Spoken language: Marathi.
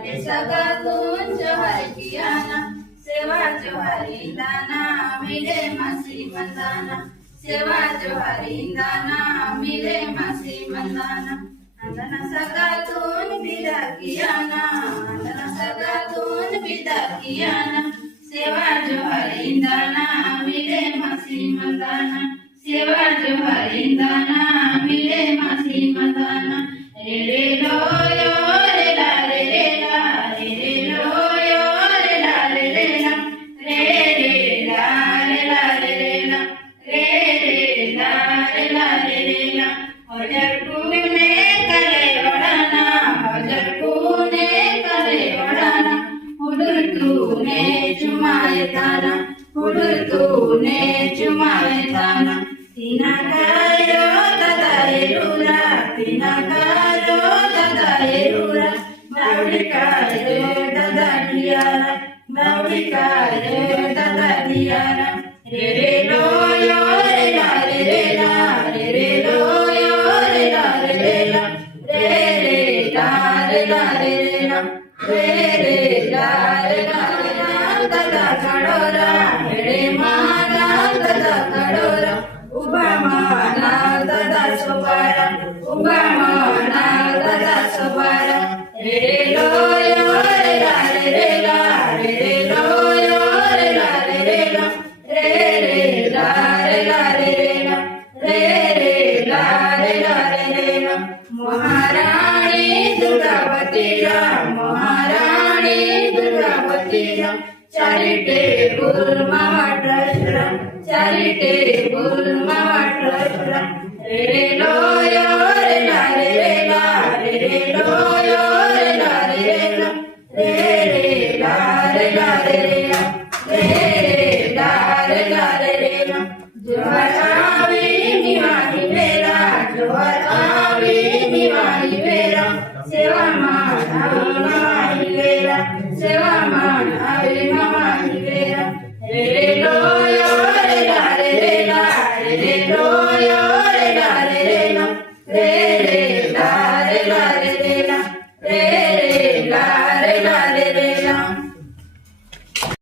सगातून जोहार कियाना सेवा जोहारी दाना मिले मासी मंदाना सेवा जोहारी दाना मिले मासी मंदाना अंदना सगातून विदा कियाना अंदना सगातून विदा कियाना सेवा जोहारी दाना मिले मासी मंदाना सेवा जोहारी दाना मिले मासी मंदाना रे रे लो यो रे ला रे रे ला रे रे लो यो रे ला रे रे ला रे रे ला रे ला रे रे ला रे रे ला रे ला रे रे ला हजर कुने करे वड़ाना हजर कुने करे वड़ाना हुडुर तूने चुमाए ताना हुडुर तूने चुमाए ताना तीना कायो दादाए रुला तीना कायो दादाए रुला बावड़ी कायो दादा दियारा बावड़ी कायो दादा दियारा रे रे लो यो रे ला रे रे ला रे रे लो यो रे ला रे रे ला रे रे ला रे ला रे रे ला रे रे ला रे ला रे ला दादा काढोरा रे माना दादा काढोरा उभा माना दादा सोबारा उभा माना दादा सोबारा रे रे लो यो रे ला रे रे ला रे रे लो यो रे ला रे रे ला रे रे ला रे ला रे रे ला रे रे ला रे ला रे रे ला महाराणी दुर्गावतीला महाराणी दुर्गावतीला चॅरिटेबल मावा ट्रस्टला चॅरिटेबल मावा ट्रस्टला रे रे लो यो रे ला रे रे ला रे रे लो यो रे ला रे रे ला रे रे ला रे ला रे रे ला रे रे ला रे ला रे रे ला जोहर आवी निवाही वेला जोहर आवी निवाही वेला सेवा मान आवी वेला सेवा मान आवी माही वेला रे रे लो यो रे ला रे रे ला रे रे लो यो रे ला रे रे ला रे